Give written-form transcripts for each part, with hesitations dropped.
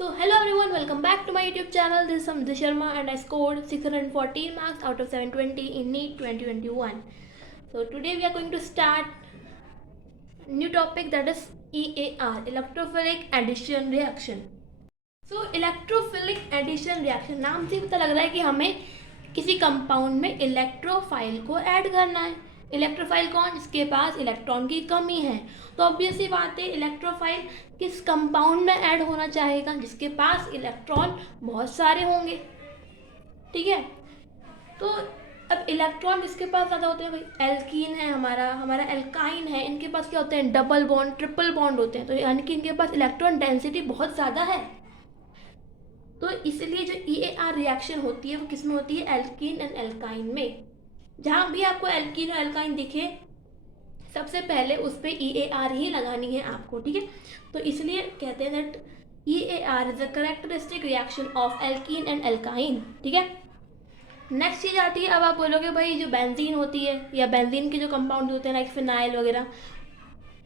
So hello everyone, welcome back to my YouTube channel. This is Samdhi Sharma and I scored 614 marks out of 720 in NEET 2021. So today we are going to start new topic, that is EAR, electrophilic addition reaction. So electrophilic addition reaction नाम से पता लग रहा है कि हमें किसी compound में इलेक्ट्रोफाइल को ऐड करना है। इलेक्ट्रोफाइल कौन? जिसके पास इलेक्ट्रॉन की कमी है। तो ऑब्वियस सी बात है, इलेक्ट्रोफाइल किस कंपाउंड में ऐड होना चाहेगा? जिसके पास इलेक्ट्रॉन बहुत सारे होंगे। ठीक है, तो अब इलेक्ट्रॉन किसके पास ज़्यादा होते हैं भाई? एल्कीन है हमारा एल्काइन है, इनके पास क्या होते हैं? डबल बॉन्ड, ट्रिपल बॉन्ड होते हैं। तो यानी कि इनके पास इलेक्ट्रॉन डेंसिटी बहुत ज़्यादा है। तो इसलिए जो EAR रिएक्शन होती है वो किस में होती है? एल्कीन एंड एल्काइन में। जहाँ भी आपको एल्कीन और एल्काइन दिखे, सबसे पहले उस पर EAR ही लगानी है आपको। ठीक है, तो इसलिए कहते हैं that EAR is a characteristic reaction of alkene and alkyne. ठीक है, नेक्स्ट चीज आती है, अब आप बोलोगे भाई जो बेंजीन होती है या बेंजीन के जो कंपाउंड होते हैं लाइक फिनाइल वगैरह,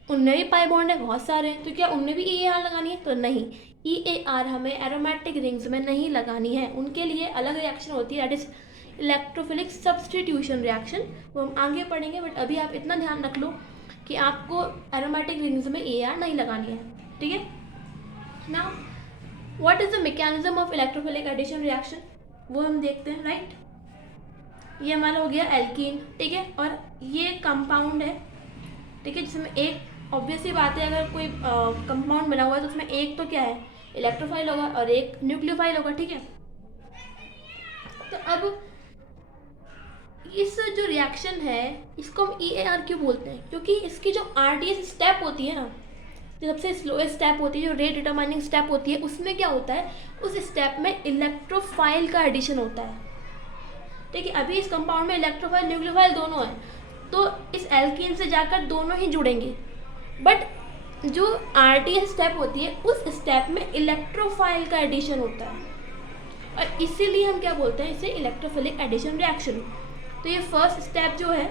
उनमें भी पाई बॉन्ड है बहुत सारे, तो क्या उनमें भी EAR लगानी है? तो नहीं, EAR हमें एरोमेटिक रिंग्स में नहीं लगानी है। उनके लिए अलग रिएक्शन होती है, that is electrophilic substitution reaction, वो हम आगे पढ़ेंगे। बट अभी आप इतना ध्यान रख लो कि आपको एरोमेटिक रिंग्स में EAR नहीं लगानी है। ठीक है, now what is the mechanism of electrophilic addition reaction, वो हम देखते हैं। राइट, ये हमारा हो गया एल्कीन। ठीक है, और ये कंपाउंड है। ठीक है, जिसमें एक ऑब्वियस सी बात है, अगर कोई कंपाउंड बना हुआ है तो उसमें एक तो क्या है? इलेक्ट्रोफाइल होगा और एक न्यूक्लियोफाइल होगा। ठीक है, तो अब इस जो रिएक्शन है इसको हम EAR क्यों बोलते हैं? क्योंकि इसकी जो RDS स्टेप होती है ना, जो सबसे स्लोएस्ट स्टेप होती है, जो रेट डिटरमाइनिंग स्टेप होती है, उसमें क्या होता है? उस स्टेप में इलेक्ट्रोफाइल का एडिशन होता है। ठीक है, अभी इस कंपाउंड में इलेक्ट्रोफाइल न्यूक्लियोफाइल दोनों है, तो इस एल्कीन से जाकर दोनों ही जुड़ेंगे। बट जो RDS स्टेप होती है, उस स्टेप में इलेक्ट्रोफाइल का एडिशन होता है, और इसीलिए हम क्या बोलते हैं? इसे इलेक्ट्रोफिलिक एडिशन रिएक्शन। तो ये फर्स्ट स्टेप जो है,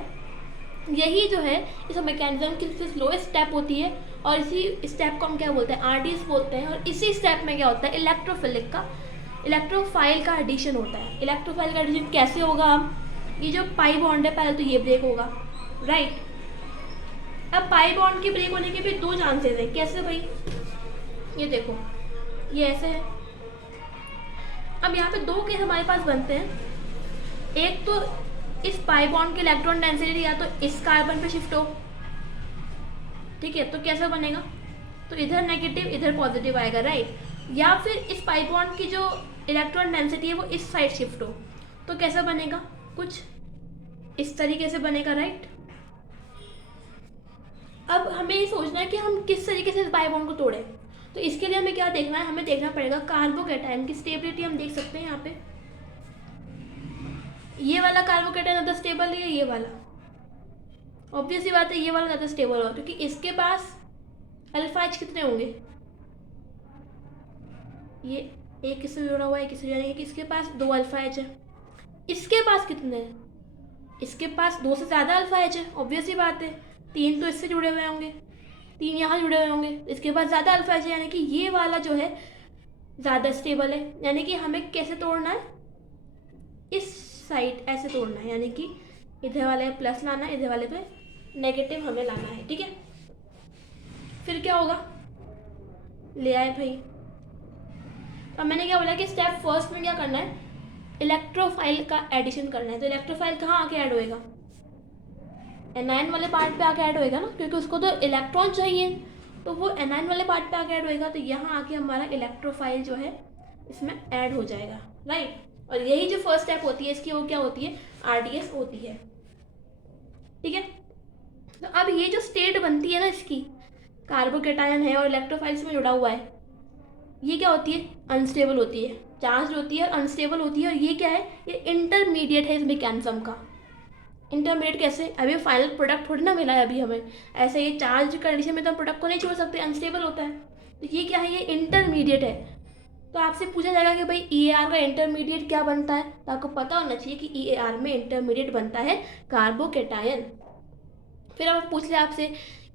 यही जो है इस मैकेनिज्म की सबसे स्लोएस्ट स्टेप होती है, और इसी स्टेप को हम क्या बोलते हैं? RDS बोलते हैं। और इसी स्टेप में क्या होता है? इलेक्ट्रोफाइल का एडिशन होता है। इलेक्ट्रोफाइल का एडिशन कैसे होगा? हम ये जो पाई बॉन्ड है, पहले तो ये ब्रेक होगा। राइट, अब पाई बॉन्ड के ब्रेक होने के भी दो चांसेस है। कैसे भाई? ये देखो, ये ऐसे है। अब यहाँ पे दो केस हमारे पास बनते हैं। एक तो इस पाई बॉन्ड के इलेक्ट्रॉन डेंसिटी या तो इस कार्बन पे शिफ्ट हो। ठीक है, तो कैसा बनेगा? तो इधर नेगेटिव इधर पॉजिटिव आएगा। राइट, या फिर इस पाई बॉन्ड की जो इलेक्ट्रॉन डेंसिटी है वो इस साइड शिफ्ट हो, तो कैसा बनेगा? कुछ इस तरीके से बनेगा। राइट, अब हमें ये सोचना है कि हम किस तरीके से इस पाई बॉन्ड को तोड़ें। तो इसके लिए हमें क्या देखना है? हमें देखना पड़ेगा कार्बोकैटायन की स्टेबिलिटी। हम देख सकते हैं यहाँ पे ये वाला कार्बोकैटायन ज़्यादा स्टेबल है, ये वाला। ऑब्वियस सी बात है, ये वाला ज़्यादा स्टेबल होगा, क्योंकि इसके पास अल्फा एच कितने होंगे? ये एक किससे जुड़ा हुआ है, किससे जुड़ा है, कि इसके पास 2 अल्फा एच है। इसके पास कितने हैं? इसके पास 2 से ज़्यादा अल्फा एच है। ऑब्वियस सी बात है, 3 तो इससे जुड़े हुए होंगे, 3 यहाँ जुड़े हुए होंगे, इसके पास ज़्यादा अल्फा एच है, यानी कि ये वाला जो है ज़्यादा स्टेबल है। यानी कि हमें कैसे तोड़ना है? इस साइड ऐसे तोड़ना है, यानी कि इधर वाले पे प्लस लाना है, इधर वाले पे नेगेटिव हमें लाना है। ठीक है, फिर क्या होगा? ले आए भाई। अब मैंने क्या बोला कि स्टेप फर्स्ट में क्या करना है? इलेक्ट्रोफाइल का एडिशन करना है। तो इलेक्ट्रोफाइल कहाँ आके ऐड होएगा? एनायन वाले पार्ट पे आके ऐड होएगा ना, क्योंकि उसको तो इलेक्ट्रॉन चाहिए, तो वो एनायन वाले पार्ट पे आके ऐड होएगा। तो यहाँ आके हमारा इलेक्ट्रोफाइल जो है इसमें ऐड हो जाएगा। राइट, और यही जो फर्स्ट स्टेप होती है इसकी, वो क्या होती है? RDS होती है। ठीक है, तो अब ये जो स्टेट बनती है ना इसकी, कार्बोकैटायन है और इलेक्ट्रोफाइल में जुड़ा हुआ है, ये क्या होती है? अनस्टेबल होती है, चार्ज होती है और अनस्टेबल होती है। और ये क्या है? ये इंटरमीडिएट है इस मैकेनिज्म का। इंटरमीडिएट कैसे? अभी फाइनल प्रोडक्ट थोड़ी ना मिला है अभी हमें, ऐसे ये चार्ज कंडीशन में तो प्रोडक्ट को नहीं छोड़ सकते, अनस्टेबल होता है। तो ये क्या है? ये इंटरमीडिएट है। तो आपसे पूछा जाएगा कि भाई EAR का इंटरमीडिएट क्या बनता है? तो आपको पता होना चाहिए कि EAR में इंटरमीडिएट बनता है कार्बोकैटायन। फिर अब पूछ ले आपसे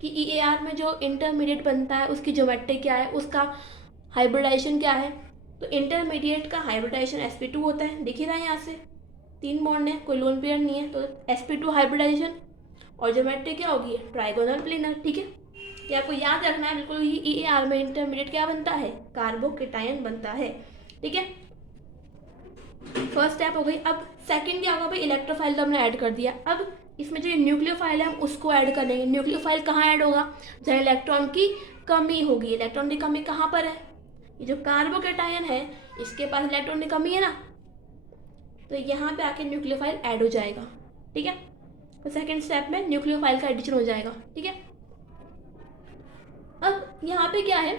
कि EAR में जो इंटरमीडिएट बनता है उसकी ज्योमेट्री क्या है, उसका हाइब्रिडाइजेशन क्या है, तो इंटरमीडिएट का हाइब्रिडाइजेशन sp2 होता है, दिख ही रहा है यहाँ से 3 बॉन्ड है, कोई लोन पेयर नहीं है, तो sp2 हाइब्रिडाइजेशन। और ज्योमेट्री क्या होगी, ट्राइगोनल प्लेनर। ठीक है, ये आपको याद रखना है बिल्कुल। ये EAR में इंटरमीडिएट क्या बनता है, कार्बोकेटायन बनता है। ठीक है, फर्स्ट स्टेप हो गई। अब सेकंड क्या होगा भाई, इलेक्ट्रोफाइल तो हमने ऐड कर दिया। अब इसमें जो न्यूक्लियोफाइल है हम उसको ऐड करेंगे। न्यूक्लियोफाइल कहाँ ऐड होगा, जहाँ इलेक्ट्रॉन की कमी होगी। इलेक्ट्रॉन की कमी कहाँ पर है, ये जो कार्बोकेटायन है इसके पास इलेक्ट्रॉन की कमी है ना, तो यहाँ पे आके न्यूक्लियोफाइल ऐड हो जाएगा। ठीक है, तो सेकंड स्टेप में न्यूक्लियोफाइल का एडिशन हो जाएगा। ठीक है, अब यहाँ पे क्या है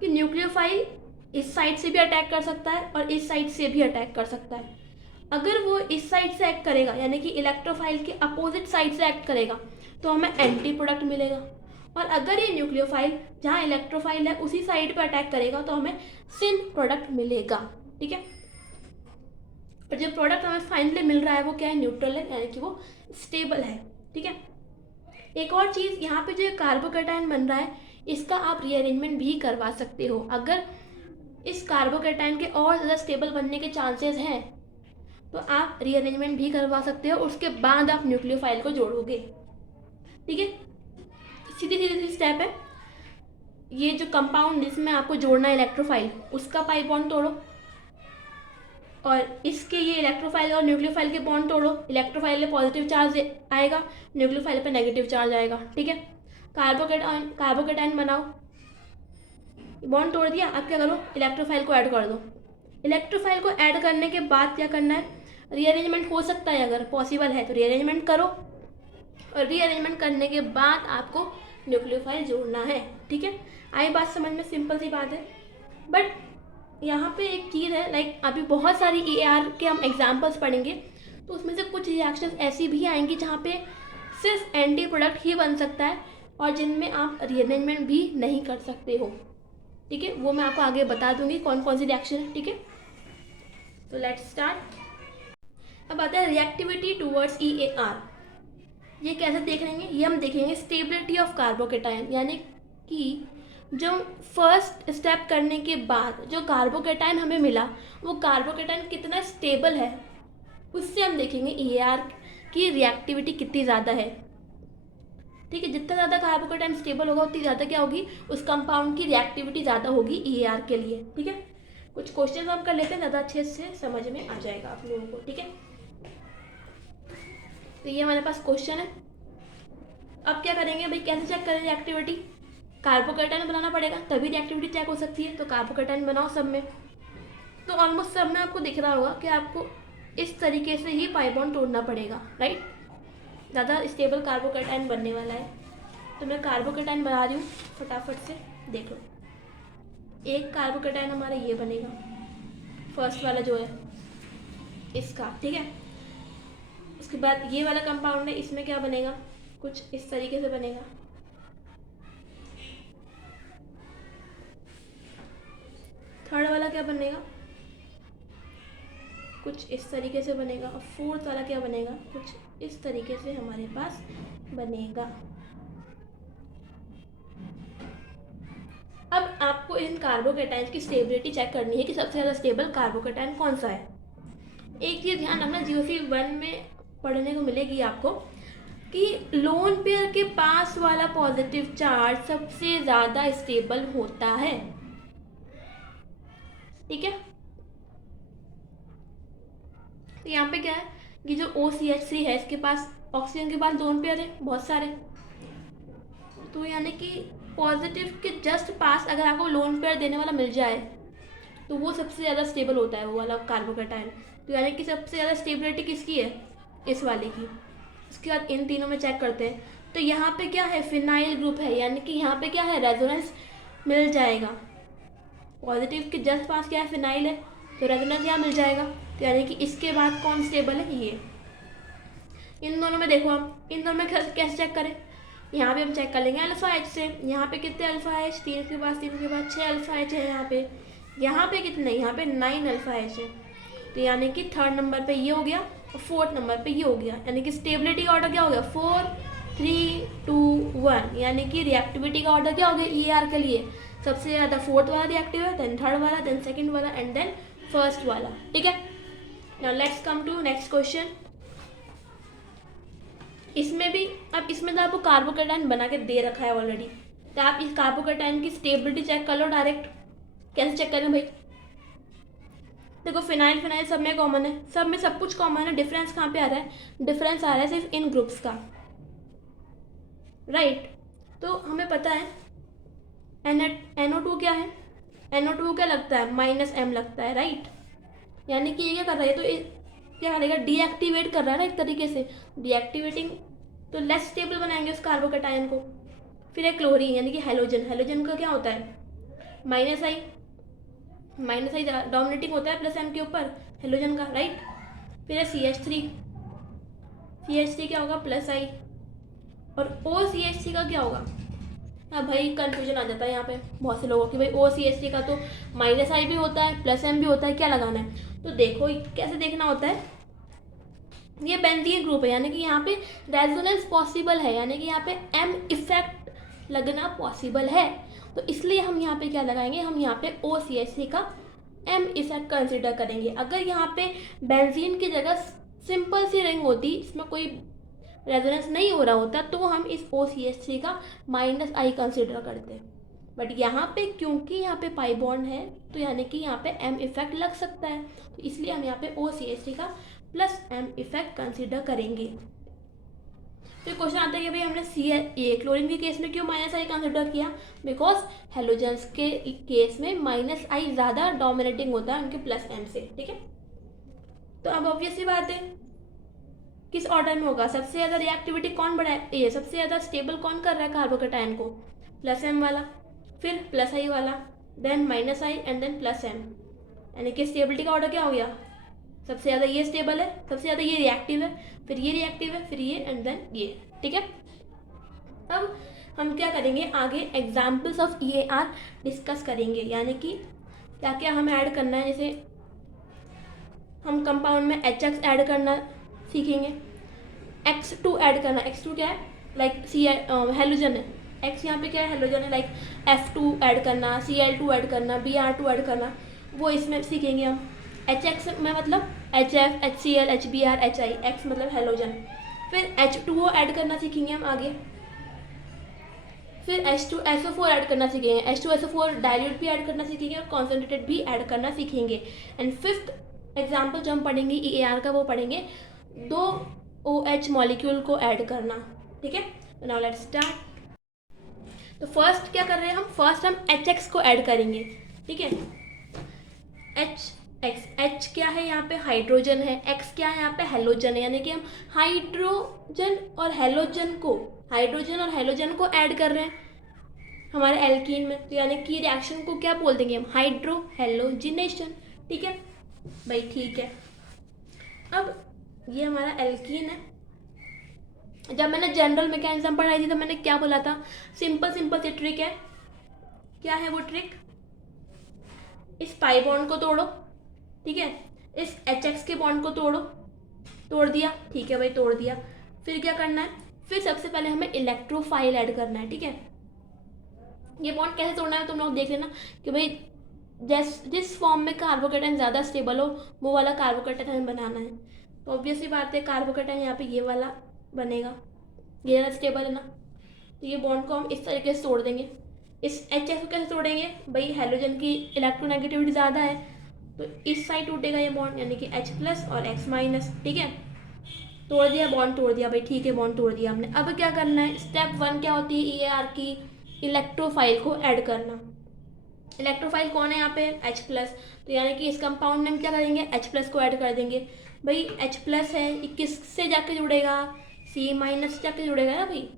कि न्यूक्लियोफाइल इस साइड से भी अटैक कर सकता है और इस साइड से भी अटैक कर सकता है। अगर वो इस साइड से एक्ट करेगा, यानी कि इलेक्ट्रोफाइल के अपोजिट साइड से एक्ट करेगा, तो हमें एंटी प्रोडक्ट मिलेगा। और अगर ये न्यूक्लियोफाइल जहाँ इलेक्ट्रोफाइल है उसी साइड पर अटैक करेगा, तो हमें सिन प्रोडक्ट मिलेगा। ठीक है, और जो प्रोडक्ट हमें फाइनली मिल रहा है वो क्या है, न्यूट्रल है, यानी कि वो स्टेबल है। ठीक है, एक और चीज़, यहाँ पे जो कार्बोकेटायन बन रहा है इसका आप रीअरेंजमेंट भी करवा सकते हो। अगर इस कार्बोकेटायन के और ज़्यादा स्टेबल बनने के चांसेस हैं तो आप रीअरेंजमेंट भी करवा सकते हो, उसके बाद आप न्यूक्लियोफाइल को जोड़ोगे। ठीक है, सीधी सीधी स्टेप है। ये जो कंपाउंड जिसमें आपको जोड़ना है इलेक्ट्रोफाइल, उसका पाई बॉन्ड तोड़ो, और इसके ये इलेक्ट्रोफाइल और न्यूक्लियोफाइल के बॉन्ड तोड़ो। इलेक्ट्रोफाइल पे पॉजिटिव चार्ज आएगा, न्यूक्लियोफाइल पे नेगेटिव चार्ज आएगा। ठीक है, कार्बोकेटायन बनाओ, बॉन्ड तोड़ दिया, अब क्या करो, इलेक्ट्रोफाइल को ऐड कर दो। इलेक्ट्रोफाइल को ऐड करने के बाद क्या करना है, रीअरेंजमेंट हो सकता है, अगर पॉसिबल है तो रीअरेंजमेंट करो, और रीअरेंजमेंट करने के बाद आपको न्यूक्लियोफाइल जोड़ना है। ठीक है, आई बात समझ में, सिंपल सी बात है। बट यहाँ पे एक चीज़ है, लाइक अभी बहुत सारी EAR के हम एग्जाम्पल्स पढ़ेंगे, तो उसमें से कुछ रिएक्शन ऐसी भी आएंगी जहाँ पे सिर्फ एंटी प्रोडक्ट ही बन सकता है और जिनमें आप रीअरेंजमेंट भी नहीं कर सकते हो। ठीक है, वो मैं आपको आगे बता दूंगी कौन कौन सी रिएक्शन है। ठीक है, तो लेट्स स्टार्ट। अब आता है रिएक्टिविटी टूवर्ड्स EAR। ये कैसे देख लेंगे, ये हम देखेंगे स्टेबिलिटी ऑफ कार्बोकेटायन, यानी कि जो फर्स्ट स्टेप करने के बाद जो कार्बोकेटायन हमें मिला वो कार्बोकेटायन कितना स्टेबल है, उससे हम देखेंगे EAR की रिएक्टिविटी कितनी ज़्यादा है। ठीक है, जितना ज़्यादा कार्बोकेटायन स्टेबल होगा उतनी ज़्यादा क्या होगी, उस कंपाउंड की रिएक्टिविटी ज़्यादा होगी EAR के लिए। ठीक है, कुछ क्वेश्चन हम कर लेते हैं, ज़्यादा अच्छे से समझ में आ जाएगा आप लोगों को। ठीक है, तो ये हमारे पास क्वेश्चन है। अब क्या करेंगे भाई, कैसे चेक करें रिएक्टिविटी, कार्बोकेटायन बनाना पड़ेगा तभी रिएक्टिविटी चेक हो सकती है। तो कार्बोकेटायन बनाओ सब में, तो ऑलमोस्ट सब में आपको दिख रहा होगा कि आपको इस तरीके से ही पाई बॉन्ड तोड़ना पड़ेगा, राइट। ज़्यादा स्टेबल कार्बोकेटायन बनने वाला है, तो मैं कार्बोकेटायन बना रही हूँ, फटाफट से देख लो। एक कार्बोकेटायन हमारा ये बनेगा, फर्स्ट वाला जो है इसका। ठीक है, उसके बाद ये वाला कंपाउंड है, इसमें क्या बनेगा, कुछ इस तरीके से बनेगा। थर्ड वाला क्या बनेगा, कुछ इस तरीके से बनेगा। और फोर्थ वाला क्या बनेगा, कुछ इस तरीके से हमारे पास बनेगा। अब आपको इन कार्बोकेटायन की स्टेबिलिटी चेक करनी है कि सबसे ज़्यादा स्टेबल कार्बोकेटायन कौन सा है। एक चीज़ ध्यान रखना, GOC1 में पढ़ने को मिलेगी आपको कि लोन पेयर के पास वाला पॉजिटिव चार्ज सबसे ज़्यादा स्टेबल होता है। ठीक है, तो यहाँ पे क्या है कि जो OCH3 है इसके पास ऑक्सीजन के पास लोन पेयर है बहुत सारे, तो यानी कि पॉजिटिव के जस्ट पास अगर आपको लोन पेयर देने वाला मिल जाए तो वो सबसे ज़्यादा स्टेबल होता है, वो वाला कार्बोकेटायन। तो यानी कि सबसे ज़्यादा स्टेबिलिटी किसकी है, इस वाले की। उसके बाद इन तीनों में चेक करते हैं, तो यहाँ पे क्या है, फिनाइल ग्रुप है, यानी कि यहाँ पे क्या है, रेजोनेंस मिल जाएगा। पॉजिटिव के जस्ट पास क्या है, फिनाइल है, तो रेजोनेंस यहाँ मिल जाएगा। तो यानी कि इसके बाद कौन स्टेबल है, ये। इन दोनों में देखो आप, इन दोनों में कैसे चेक करें, यहाँ पे हम चेक कर लेंगे अल्फा एच से। यहाँ पे कितने अल्फा एच, 3 के बाद 6 अल्फा एच है यहाँ पे कितने, यहाँ पे 9 अल्फा एच है। तो यानी कि थर्ड नंबर पे ये हो गया और फोर्थ नंबर पे ये हो गया, यानी कि स्टेबिलिटी का ऑर्डर क्या हो गया, 4 3 2 1, यानी कि रिएक्टिविटी का ऑर्डर क्या हो गया EAR के लिए, सबसे ज़्यादा फोर्थ वाला रिएक्टिव है, देन थर्ड वाला, देन सेकंड वाला एंड देन फर्स्ट वाला, ठीक है। Now let's come to next question. इसमें भी, अब इसमें तो आपको कार्बोकेटाइन बना के दे रखा है ऑलरेडी, तो आप इस कार्बोकेटाइन की स्टेबिलिटी चेक कर लो डायरेक्ट। कैसे चेक करें भाई? देखो फिनाइल फिनाइल सब में कॉमन है, सब में सब कुछ कॉमन है, डिफरेंस कहाँ पे आ रहा है? डिफरेंस आ रहा है सिर्फ इन ग्रुप्स का, राइट। तो हमें पता है NO2 क्या है? NO2 क्या लगता है? -M लगता है, राइट। यानी कि ये क्या कर रहा है? तो क्या करेगा? डीएक्टिवेट कर रहा है ना एक तरीके से, डीएक्टिवेटिंग, तो लेस स्टेबल बनाएंगे उस कार्बोकेटाइन को। फिर एक क्लोरीन यानी कि हेलोजन, हेलोजन का क्या होता है? -I, -I डोमिनेटिंग होता है +M के ऊपर हेलोजन का, राइट। फिर है CH3, CH3 क्या होगा? +I। और OCH3 का क्या होगा? हाँ भाई कंफ्यूजन आ जाता है यहाँ पे बहुत से लोगों की, भाई OCH3 का तो -I भी होता है +M भी होता है, क्या लगाना है? तो देखो कैसे देखना होता है, ये बेंजीन ग्रुप है, यानी कि यहाँ पे रेजोनेंस पॉसिबल है, यानी कि यहाँ पे M इफेक्ट लगना पॉसिबल है, तो इसलिए हम यहाँ पे क्या लगाएंगे? हम यहाँ पे OCH3 का M इफेक्ट कंसिडर करेंगे। अगर यहाँ पे बेंजीन की जगह सिंपल सी रिंग होती, इसमें कोई रेजोनेंस नहीं हो रहा होता, तो हम इस OCH3 का -I कंसिडर करते हैं। बट यहाँ पे क्योंकि यहाँ पे पाई बॉन्ड है, तो यानी कि यहाँ पे M इफेक्ट लग सकता है, तो इसलिए हम यहाँ पे OCH3 का +M इफेक्ट कंसिडर करेंगे। फिर क्वेश्चन आता है कि भाई हमने क्लोरीन के केस में क्यों -I कंसिडर किया? बिकॉज हेलोजेंस के केस में -I ज़्यादा डोमिनेटिंग होता है उनके +M से, ठीक है। तो अब ऑब्वियसली बात है, किस ऑर्डर में होगा? सबसे ज़्यादा रिएक्टिविटी कौन बढ़ाए, ये सबसे ज़्यादा स्टेबल कौन कर रहा है कार्बोकेटाइन को? +M वाला, फिर +I वाला, then -I and then +M, यानी कि स्टेबिलिटी का ऑर्डर क्या हो गया? सबसे ज़्यादा ये स्टेबल है, सबसे ज़्यादा ये रिएक्टिव है, फिर ये रिएक्टिव है, फिर ये एंड देन ये, ठीक है। अब हम क्या करेंगे आगे? एग्जाम्पल्स ऑफ EAR डिस्कस करेंगे, यानी कि क्या क्या हमें ऐड करना है। जैसे हम कंपाउंड में HX ऐड करना सीखेंगे, X2 ऐड करना, X2 क्या है? लाइक हेलोजन है, X यहाँ पे क्या है? हेलोजन है, लाइक F2 ऐड करना, Cl2 ऐड करना, Br2 ऐड करना, वो इसमें सीखेंगे हम। HX में मतलब HF, HCl, HBr, HI, X मतलब हेलोजन। फिर H2O ऐड करना सीखेंगे हम आगे, फिर H2SO4 ऐड करना सीखेंगे, H2SO4 डाइल्यूट भी ऐड करना सीखेंगे और कॉन्सेंट्रेटेड भी ऐड करना सीखेंगे। एंड फिफ्थ एग्जाम्पल जो हम पढ़ेंगे EAR का, वो पढ़ेंगे 2 OH मॉलिक्यूल को ऐड करना, ठीक है। Now let's start. तो फर्स्ट क्या कर रहे हैं हम? फर्स्ट हम HX को ऐड करेंगे, ठीक है। H क्या है? यहाँ पे हाइड्रोजन है, X क्या है? यहाँ पे हेलोजन है, यानी कि हम हाइड्रोजन और हेलोजन को ऐड कर रहे हैं हमारे एल्कीन में, तो यानी कि रिएक्शन को क्या बोल देंगे हम? हाइड्रो हेलोजिनेशन, ठीक है भाई, ठीक है। अब ये हमारा एल्कीन है। जब मैंने जनरल मैकेनिज्म पढ़ाई थी तो मैंने क्या बोला था? सिंपल सी ट्रिक है। क्या है वो ट्रिक? इस पाई बॉन्ड को तोड़ो, ठीक है, इस HX के बॉन्ड को तोड़ दिया, ठीक है भाई, तोड़ दिया। फिर क्या करना है? फिर सबसे पहले हमें इलेक्ट्रोफाइल ऐड करना है, ठीक है। ये बॉन्ड कैसे तोड़ना है तुम लोग देख लेना कि भाई जिस फॉर्म में कार्बोकेटाइन ज़्यादा स्टेबल हो वो वाला कार्बोकेटाइन बनाना है। तो ऑब्वियसली बात है कार्बोकेटाइन यहाँ पे ये वाला बनेगा, ये ज़्यादा स्टेबल है ना, तो ये बॉन्ड को हम इस तरीके से तोड़ देंगे। इस HX को कैसे तोड़ेंगे भाई? हेलोजन की इलेक्ट्रोनेगेटिविटी ज़्यादा है, तो इस साइड टूटेगा ये बॉन्ड, यानी कि H+ और X-, ठीक है। तोड़ दिया, बॉन्ड तोड़ दिया भाई, ठीक है, बॉन्ड तोड़ दिया हमने। अब क्या करना है? स्टेप 1 क्या होती है EAR की? इलेक्ट्रोफाइल को ऐड करना। इलेक्ट्रोफाइल कौन है यहाँ पे? H+, तो यानी कि इस कंपाउंड में हम क्या करेंगे? H+ को ऐड कर देंगे। भाई H+ है, ये किससे जाके जुड़ेगा? C- से जाके जुड़ेगा ना भाई।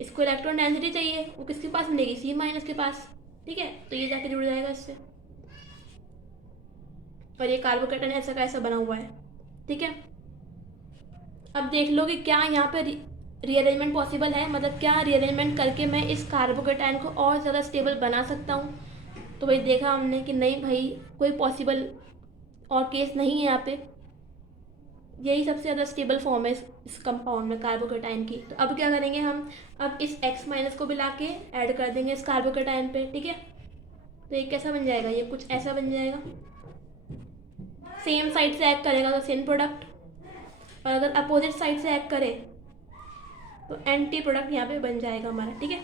इसको इलेक्ट्रॉन डेंसिटी चाहिए, वो किसके पास मिलेगी? C- के पास, ठीक है, तो ये जाके जुड़ जाएगा इससे, और ये कार्बोकेटाइन ऐसा का ऐसा बना हुआ है, ठीक है। अब देख लो कि क्या यहाँ पे रीअरेंजमेंट पॉसिबल है, मतलब क्या रीअरेंजमेंट करके मैं इस कार्बोकेटाइन को और ज़्यादा स्टेबल बना सकता हूँ। तो भाई देखा हमने कि नहीं भाई, कोई पॉसिबल और केस नहीं है यहाँ पे। यही सबसे ज़्यादा स्टेबल फॉर्म है इस कंपाउंड में कार्बोकेटाइन की। तो अब क्या करेंगे हम, अब इस X माइनस को मिला के ऐड कर देंगे इस कार्बोकेटाइन पे, ठीक है। तो ये कैसा बन जाएगा, ये कुछ ऐसा बन जाएगा। सेम साइड से एक्ट करेगा तो सेम प्रोडक्ट, और अगर अपोजिट साइड से एक्ट करे तो एंटी प्रोडक्ट यहाँ पे बन जाएगा हमारा, ठीक है।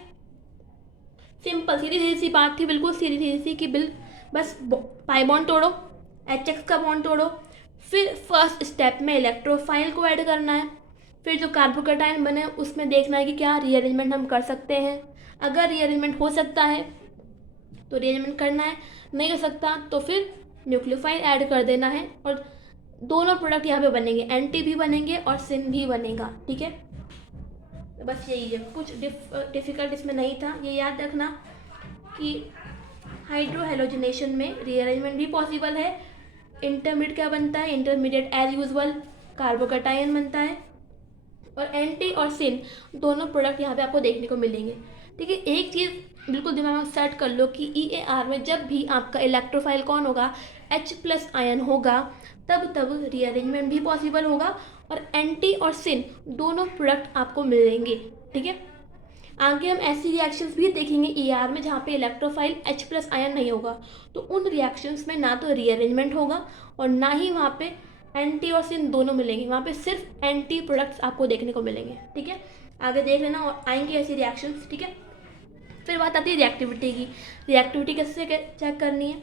सिंपल सीधी सीधी सी बात थी, बिल्कुल सीधी सीधी सी कि बस पाई बॉन्ड तोड़ो, HX का बॉन्ड तोड़ो, फिर फर्स्ट स्टेप में इलेक्ट्रोफाइल को ऐड करना है, फिर जो कार्बोकेटाइन बने उसमें देखना है कि क्या रीअरेंजमेंट हम कर सकते हैं। अगर रीअरेंजमेंट हो सकता है तो रीअरेंजमेंट करना है, नहीं हो सकता तो फिर न्यूक्लियोफाइल ऐड कर देना है, और दोनों प्रोडक्ट यहाँ पे बनेंगे, एंटी भी बनेंगे और सिन भी बनेगा, ठीक है। तो बस यही है, कुछ डिफ़िकल्ट इसमें नहीं था। ये याद रखना कि हाइड्रोहेलोजिनेशन में रीअरेंजमेंट भी पॉसिबल है। इंटरमीडिएट क्या बनता है, इंटरमीडिएट एज यूजुअल कार्बोकेटाइन बनता है, और एंटी और सिन दोनों प्रोडक्ट यहाँ पे आपको देखने को मिलेंगे, ठीक है। एक चीज़ बिल्कुल दिमाग में सेट कर लो कि EAR में जब भी आपका इलेक्ट्रोफाइल कौन होगा, H+ आयन होगा, तब रीअरेंजमेंट भी पॉसिबल होगा और एंटी और सिन दोनों प्रोडक्ट आपको मिलेंगे, ठीक है। आगे हम ऐसी रिएक्शंस भी देखेंगे EAR में जहाँ पे इलेक्ट्रोफाइल H+ आयन नहीं होगा, तो उन रिएक्शंस में ना तो रीअरेंजमेंट होगा और ना ही वहाँ पे एंटी और सिन दोनों मिलेंगे, वहाँ पे सिर्फ एंटी प्रोडक्ट्स आपको देखने को मिलेंगे, ठीक है। आगे देख लेना और आएंगे ऐसी रिएक्शंस, ठीक है। फिर बात आती है रिएक्टिविटी की। रिएक्टिविटी कैसे चेक करनी है,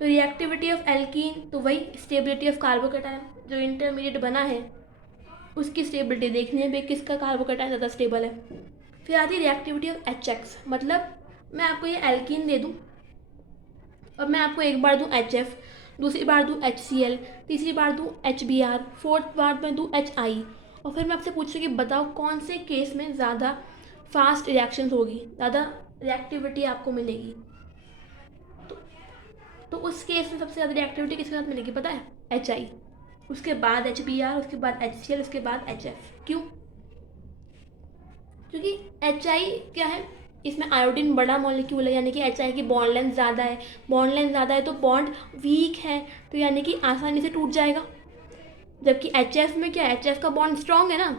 तो रिएक्टिविटी ऑफ एल्कीन, तो वही स्टेबिलिटी ऑफ कार्बोकेटाइन, जो इंटरमीडिएट बना है उसकी स्टेबिलिटी देखनी है भाई किसका कार्बोकेटाइन ज़्यादा स्टेबल है। फिर आती है रिएक्टिविटी ऑफ HX, मतलब मैं आपको ये एल्कीन दे दूँ और मैं आपको एक बार दूँ HF, दूसरी बार दूँ HCl, तीसरी बार दूँ HBr, फोर्थ बार में दूँ HI, और फिर मैं आपसे पूछूँ कि बताओ कौन से केस में ज़्यादा फास्ट रिएक्शंस होगी, ज़्यादा रिएक्टिविटी आपको मिलेगी। तो उस केस में सबसे ज़्यादा रिएक्टिविटी किसके साथ मिलेगी पता है, HI, उसके बाद HBr, उसके बाद HCl, उसके बाद HF। क्यों? क्योंकि HI क्या है, इसमें आयोडीन बड़ा मॉलिक्यूल है, यानी कि HI की बॉन्ड लेंथ ज़्यादा है, बॉन्ड लेंथ ज़्यादा है तो बॉन्ड वीक है, तो यानी कि आसानी से टूट जाएगा। जबकि HF में क्या है, HF का बॉन्ड स्ट्रॉन्ग है ना,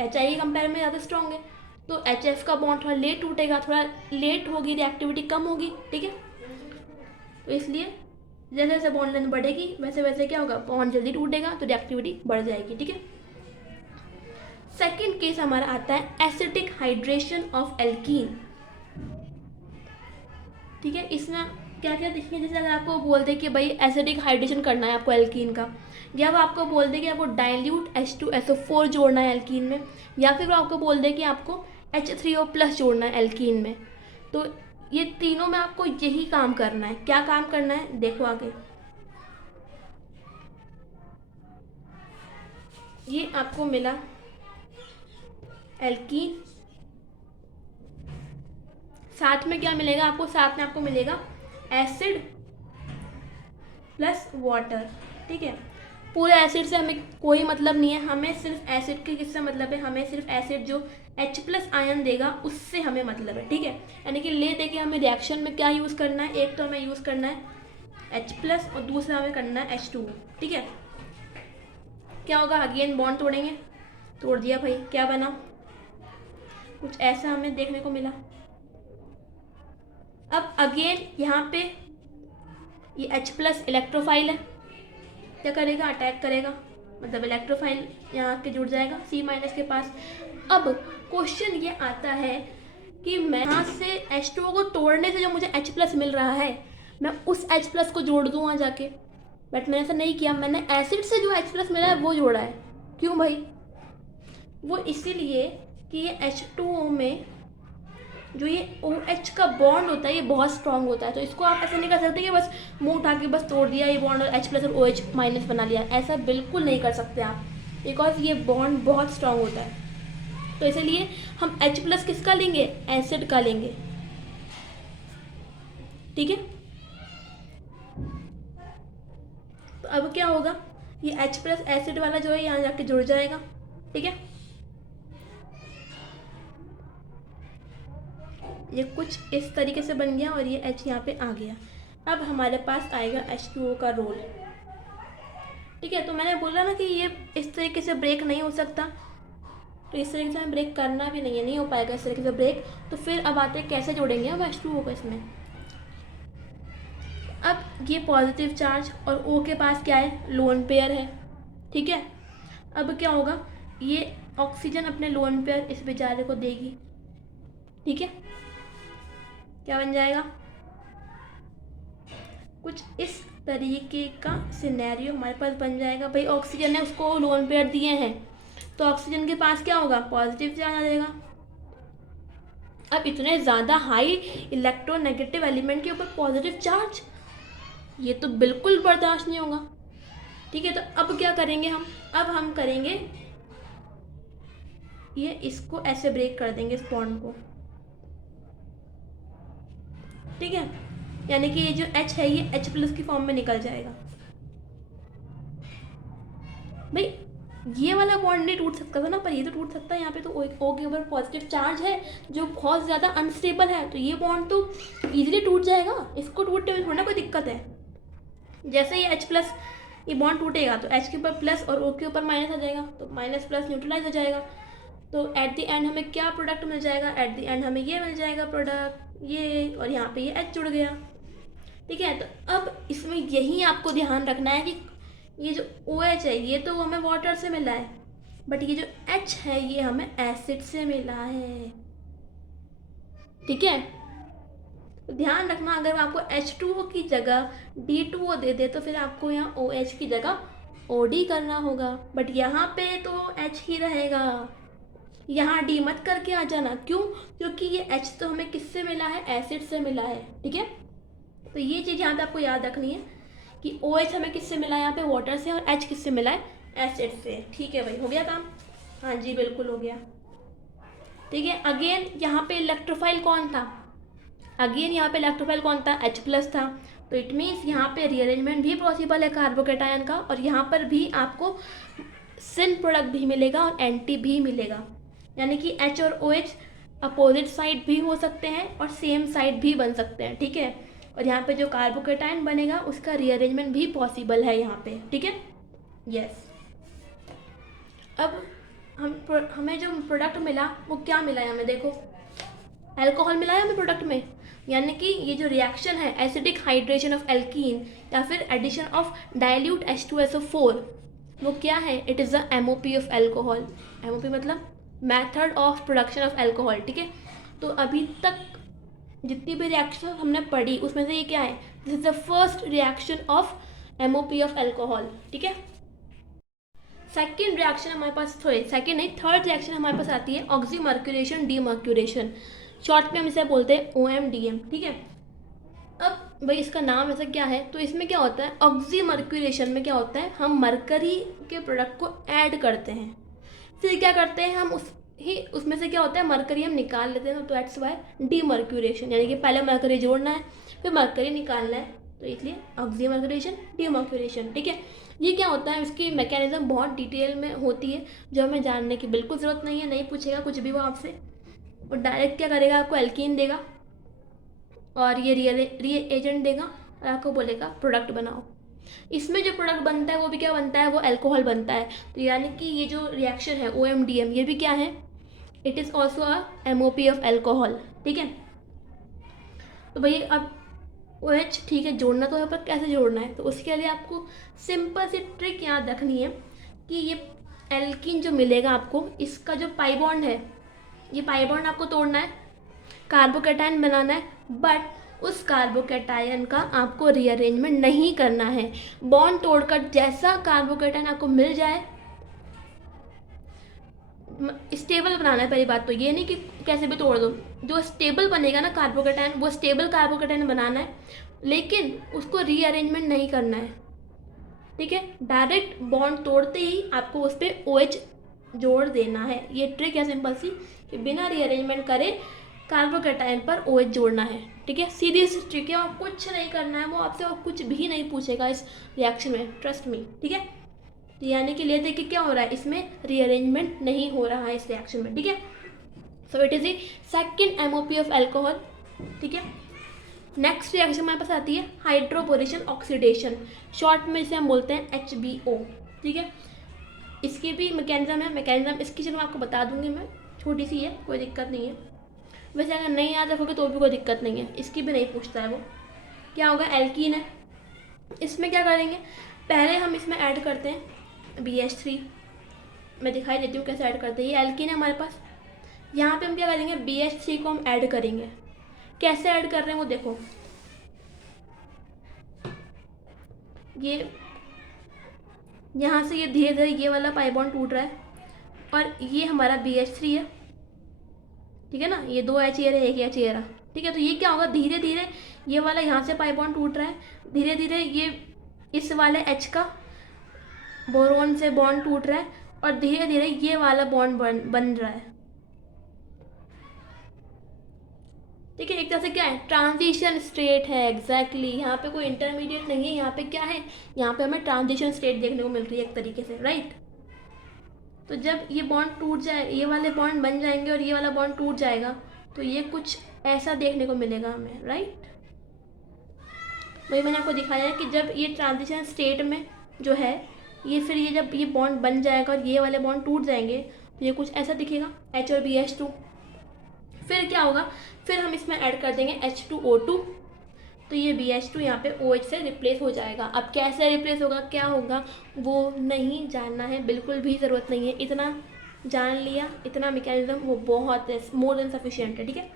HI के कंपेयर में ज़्यादा स्ट्रॉन्ग है, तो HF का बॉन्ड थोड़ा लेट टूटेगा, थोड़ा लेट होगी, रिएक्टिविटी कम होगी, ठीक है। तो इसलिए जैसे जैसे बॉन्ड लेंथ बढ़ेगी वैसे वैसे क्या होगा, बॉन्ड जल्दी टूटेगा तो रिएक्टिविटी बढ़ जाएगी, ठीक है। सेकेंड केस हमारा आता है एसिडिक हाइड्रेशन ऑफ एल्कीन, ठीक है। इसमें क्या क्या देखिए, जैसे अगर आपको बोल दे कि भाई एसिडिक हाइड्रेशन करना है आपको एल्कीन का, या वो आपको बोल दे कि आपको डाइल्यूट H2SO4 जोड़ना है एल्कीन में, या फिर वो आपको बोल दे कि आपको H3O+ जोड़ना है एल्कीन में, तो ये तीनों में आपको यही काम करना है। क्या काम करना है देखो आगे, ये आपको मिला एल्कीन, साथ में क्या मिलेगा आपको, साथ में आपको मिलेगा एसिड प्लस वाटर, ठीक है। पूरे एसिड से हमें कोई मतलब नहीं है, हमें सिर्फ एसिड के किससे मतलब है, हमें सिर्फ एसिड जो H+ आयन देगा उससे हमें मतलब है, ठीक है। यानी कि ले दे के हमें रिएक्शन में क्या यूज़ करना है, एक तो हमें यूज़ करना है H+ और दूसरा हमें करना है H2, ठीक है। क्या होगा, अगेन बॉन्ड तोड़ेंगे, तोड़ दिया भाई, क्या बना, कुछ ऐसा हमें देखने को मिला। अब अगेन यहाँ पे ये H+ इलेक्ट्रोफाइल है, क्या करेगा, अटैक करेगा, मतलब इलेक्ट्रोफाइल यहाँ के जुड़ जाएगा C- के पास। अब क्वेश्चन ये आता है कि मैं यहाँ से H2O को तोड़ने से जो मुझे H+ मिल रहा है मैं उस H+ को जोड़ दूँ वहाँ जाके, बट मैंने ऐसा नहीं किया, मैंने एसिड से जो H+ मिला है वो जोड़ा है। क्यों भाई, वो इसीलिए कि ये H2O में जो ये OH का बॉन्ड होता है ये बहुत स्ट्रांग होता है, तो इसको आप ऐसे नहीं कर सकते कि बस मुंह उठा के बस तोड़ दिया ये बॉन्ड और H+ और OH- बना लिया, ऐसा बिल्कुल नहीं कर सकते आप, बिकॉज ये बॉन्ड बहुत स्ट्रांग होता है। तो इसलिए हम H+ किसका लेंगे, एसिड का लेंगे, ठीक है। तो अब क्या होगा, ये H+ एसिड वाला जो है यहाँ जाके जुड़ जाएगा, ठीक है। ये कुछ इस तरीके से बन गया और ये H यहाँ पे आ गया। अब हमारे पास आएगा H2O का रोल, ठीक है। तो मैंने बोला ना कि ये इस तरीके से ब्रेक नहीं हो सकता, तो इस तरीके से हमें ब्रेक करना भी नहीं है, नहीं हो पाएगा इस तरीके से ब्रेक। तो फिर अब आते हैं कैसे जोड़ेंगे हम H2O को इसमें। अब ये पॉजिटिव चार्ज और O के पास क्या है, लोन पेयर है, ठीक है। अब क्या होगा, ये ऑक्सीजन अपने लोन पेयर इस बेचारे को देगी, ठीक है। क्या बन जाएगा, कुछ इस तरीके का सिनेरियो हमारे पास बन जाएगा। भाई ऑक्सीजन ने उसको लोन पेयर दिए हैं, तो ऑक्सीजन के पास क्या होगा, पॉजिटिव चार्ज आ जाएगा। अब इतने ज़्यादा हाई इलेक्ट्रोनेगेटिव एलिमेंट के ऊपर पॉजिटिव चार्ज, ये तो बिल्कुल बर्दाश्त नहीं होगा, ठीक है। तो अब क्या करेंगे हम, अब हम करेंगे ये, इसको ऐसे ब्रेक कर देंगे इस बॉन्ड को, ठीक है। यानी कि ये जो H है ये H+ की फॉर्म में निकल जाएगा। भाई ये वाला बॉन्ड नहीं टूट सकता था ना, पर ये तो टूट सकता है। यहाँ पे तो O के ऊपर पॉजिटिव चार्ज है जो बहुत ज़्यादा अनस्टेबल है, तो ये बॉन्ड तो इजीली टूट जाएगा, इसको टूटने में थोड़ा कोई दिक्कत है। जैसे ये H+, ये बॉन्ड टूटेगा तो H के ऊपर प्लस और O के ऊपर माइनस आ जाएगा, तो माइनस प्लस न्यूट्रलाइज हो जाएगा। तो एट द एंड हमें क्या प्रोडक्ट मिल जाएगा, एट द एंड हमें ये मिल जाएगा प्रोडक्ट, ये, और यहाँ पे ये H जुड़ गया, ठीक है। तो अब इसमें यही आपको ध्यान रखना है कि ये जो OH है ये तो हमें वाटर से मिला है, बट ये जो H है ये हमें एसिड से मिला है, ठीक है। तो ध्यान रखना, अगर आपको H2O की जगह D2O दे दे तो फिर आपको यहाँ OH की जगह OD करना होगा, बट यहाँ पे तो H ही रहेगा। यहाँ D मत करके आ जाना, क्यों, क्योंकि ये H तो हमें किससे मिला है, एसिड से मिला है, ठीक है। तो ये चीज़ यहाँ पे आपको याद रखनी है कि OH हमें किससे मिला है, यहाँ पे वाटर से, और H किससे मिला है, एसिड से, ठीक है भाई। हो गया काम, हाँ जी बिल्कुल हो गया, ठीक है। अगेन यहाँ पे इलेक्ट्रोफाइल कौन था, अगेन यहाँ पे इलेक्ट्रोफाइल कौन था, H+ था। तो इट मीन्स यहाँ पे रीअरेंजमेंट भी पॉसिबल है कार्बोकेटायन का, और यहाँ पर भी आपको सिन प्रोडक्ट भी मिलेगा और एंटी भी मिलेगा, यानी कि H और OH अपोजिट साइड भी हो सकते हैं और सेम साइड भी बन सकते हैं, ठीक है। और यहाँ पे जो कार्बोकेटायन बनेगा उसका रीअरेंजमेंट भी पॉसिबल है यहाँ पे, ठीक है, यस। अब हमें जो प्रोडक्ट मिला वो क्या मिला है हमें, देखो अल्कोहल मिला है हमें प्रोडक्ट में, यानी कि ये जो रिएक्शन है एसिडिक हाइड्रेशन ऑफ एल्कीन या फिर एडिशन ऑफ डाइल्यूट H2SO4, वो क्या है, it is the MOP of alcohol. MOP मतलब method of production of alcohol, ठीक है। तो अभी तक जितनी भी रिएक्शन हमने पढ़ी उसमें से ये क्या है, this is the first reaction of MOP of alcohol, ठीक है। सेकेंड रिएक्शन हमारे पास, सॉरी सेकेंड नहीं, थर्ड रिएक्शन हमारे पास आती है ऑक्सीमर्क्यूरेशन डीमर्क्यूरेशन, शॉर्ट में हम इसे बोलते हैं OMDM, ठीक है। अब भाई इसका नाम ऐसा क्या है, तो इसमें क्या होता है, ऑक्सीमर्क्यूरेशन में क्या होता है, हम मरकरी के प्रोडक्ट को ऐड करते हैं, फिर क्या करते हैं हम उसमें से क्या होता है, मरकरी हम निकाल लेते हैं, तो दैट्स वाई डीमर्क्यूरेशन, यानी कि पहले मरकरी जोड़ना है फिर मरकरी निकालना है, तो इसलिए ऑक्सीमर्क्यूरेशन डीमर्क्यूरेशन, ठीक है। ये क्या होता है, इसकी मैकेनिज्म बहुत डिटेल में होती है जो हमें जानने की बिल्कुल ज़रूरत नहीं है, नहीं पूछेगा कुछ भी वो आपसे, और डायरेक्ट क्या करेगा, आपको एल्कीन देगा और ये रिएजेंट देगा और आपको बोलेगा प्रोडक्ट बनाओ। इसमें जो प्रोडक्ट बनता है वो भी क्या बनता है, वो अल्कोहल बनता है। तो यानी कि ये जो रिएक्शन है OMDM, ये भी क्या है, it is also a MOP of alcohol, ठीक है। तो भाई अब OH ठीक है जोड़ना तो है, पर कैसे जोड़ना है, तो उसके लिए आपको सिंपल सी ट्रिक याद रखनी है कि ये एल्कीन जो मिलेगा आपको, इसका जो पाई बॉन्ड है, ये पाई बॉन्ड आपको तोड़ना है, कार्बोकेटायन बनाना है, बट उस कार्बोकेटायन का आपको रीअरेंजमेंट नहीं करना है। बॉन्ड तोड़कर जैसा कार्बोकेटायन आपको मिल जाए, स्टेबल बनाना है पहली बात तो, ये नहीं कि कैसे भी तोड़ दो, जो स्टेबल बनेगा ना कार्बोकेटायन, वो स्टेबल कार्बोकेटायन बनाना है, लेकिन उसको रीअरेंजमेंट नहीं करना है, ठीक है। डायरेक्ट बॉन्ड तोड़ते ही आपको उस पर OH जोड़ देना है। ये ट्रिक है सिंपल सी कि बिना रीअरेंजमेंट करे कार्बोकेटायन पर OH जोड़ना है, ठीक है। सीधी सी ट्रिक है और कुछ नहीं करना है, वो आपसे और कुछ भी नहीं पूछेगा इस रिएक्शन में, ट्रस्ट मी, ठीक है। यानी कि ले देखिए क्या हो रहा है, इसमें रीअरेंजमेंट नहीं हो रहा है इस रिएक्शन में, ठीक है। So it is the second MOP of alcohol, ठीक है। नेक्स्ट रिएक्शन हमारे पास आती है हाइड्रोबोरेशन ऑक्सीडेशन, शॉर्ट में इसे हम बोलते हैं HBO। ठीक है, इसकी भी मैकेनिज्म है, मैकेनिज्म इसकी चलो आपको बता दूंगी मैं, छोटी सी है, कोई दिक्कत नहीं है। वैसे अगर नहीं याद रखोगे तो भी कोई दिक्कत नहीं है, इसकी भी नहीं पूछता है वो। क्या होगा, एल्कीन है। इसमें क्या करेंगे, पहले हम इसमें ऐड करते हैं BH3। मैं दिखाई देती हूँ कैसे ऐड करते हैं। ये एल्कीन है हमारे पास, यहाँ पे हम क्या करेंगे, BH3 को हम ऐड करेंगे। कैसे ऐड कर रहे हैं वो देखो, ये यहाँ से ये धीरे धीरे ये वाला पाई बॉन्ड टूट रहा है और ये हमारा BH3 है। ठीक है ना, ये 2 H है, 1 H है। ठीक है, तो ये क्या होगा, धीरे धीरे ये वाला यहाँ से पाई बॉन्ड टूट रहा है, धीरे धीरे ये इस वाले H का बोरोन से बॉन्ड टूट रहा है और धीरे धीरे ये वाला बॉन्ड बन रहा है। ठीक है, एक तरह से क्या है, ट्रांजिशन स्टेट है। एग्जैक्टली यहाँ पे कोई इंटरमीडिएट नहीं है, यहाँ पे क्या है, यहाँ पे हमें ट्रांजिशन स्टेट देखने को मिल रही है एक तरीके से, राइट। तो जब ये बॉन्ड टूट जाए, ये वाले बॉन्ड बन जाएंगे और ये वाला बॉन्ड टूट जाएगा, तो ये कुछ ऐसा देखने को मिलेगा हमें, राइट। वही मैंने आपको दिखाया है कि जब ये ट्रांजिशन स्टेट में जो है, ये फिर ये जब ये बॉन्ड बन जाएगा और ये वाले बॉन्ड टूट जाएंगे, तो ये कुछ ऐसा दिखेगा, H और BH2। फिर क्या होगा, फिर हम इसमें ऐड कर देंगे H2O2, तो ये BH2 यहाँ पे OH से रिप्लेस हो जाएगा। अब कैसे रिप्लेस होगा, क्या होगा, वो नहीं जानना है, बिल्कुल भी ज़रूरत नहीं है। इतना जान लिया, इतना मैकेनिज्म वो बहुत है, मोर देन सफिशिएंट है। ठीक है,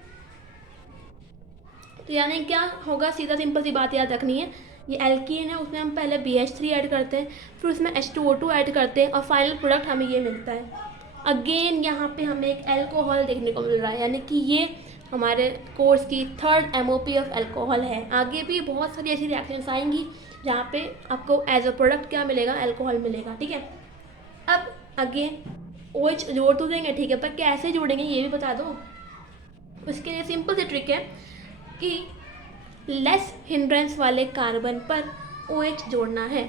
तो यानी क्या होगा, सीधा सिंपल सी बात याद रखनी है, ये एल्कीन है, उसमें हम पहले BH3 ऐड करते हैं, फिर उसमें H2O2 ऐड करते हैं और फाइनल प्रोडक्ट हमें ये मिलता है। अगेन यहाँ पे हमें एक अल्कोहल देखने को मिल रहा है, यानी कि ये हमारे कोर्स की 3rd MOP ऑफ अल्कोहल है। आगे भी बहुत सारी ऐसी रिएक्शंस आएंगी जहाँ पे आपको एज अ प्रोडक्ट क्या मिलेगा, अल्कोहल मिलेगा। ठीक है, अब अगेन OH जोड़ तो देंगे, ठीक है, पर कैसे जोड़ेंगे ये भी बता दो। उसके लिए सिंपल सी ट्रिक है कि लेस हिंड्रेंस वाले कार्बन पर OH जोड़ना है।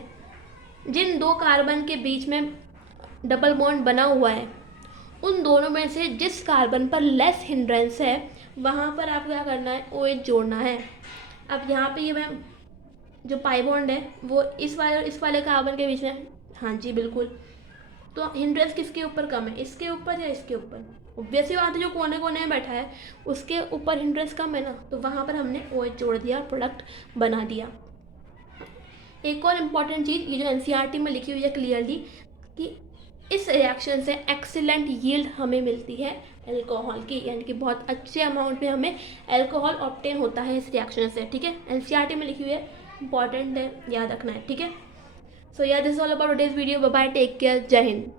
जिन 2 कार्बन के बीच में डबल बॉन्ड बना हुआ है, उन दोनों में से जिस कार्बन पर लेस हिंड्रेंस है वहाँ पर आपको क्या करना है, OH जोड़ना है। अब यहाँ पे ये मैम जो पाई बॉन्ड है वो इस वाले कार्बन के बीच में, हाँ जी बिल्कुल। तो हिंड्रेंस किसके ऊपर कम है, इसके ऊपर या इसके ऊपर? ऑब्वियसली बात है, जो कोने कोने में बैठा है उसके ऊपर हिंड्रेंस कम है ना, तो वहाँ पर हमने OH जोड़ दिया, प्रोडक्ट बना दिया। एक और इम्पॉर्टेंट चीज़, ये जो NCERT में लिखी हुई है क्लियरली, कि इस रिएक्शन से एक्सीलेंट यील्ड हमें मिलती है अल्कोहल की, यानी कि बहुत अच्छे अमाउंट में हमें अल्कोहल ऑब्टेन होता है इस रिएक्शन से। ठीक है, NCERT में लिखी हुई है, इंपॉर्टेंट है, याद रखना है। ठीक है, सो या this all about today's video. Bye bye, take care, जय हिंद।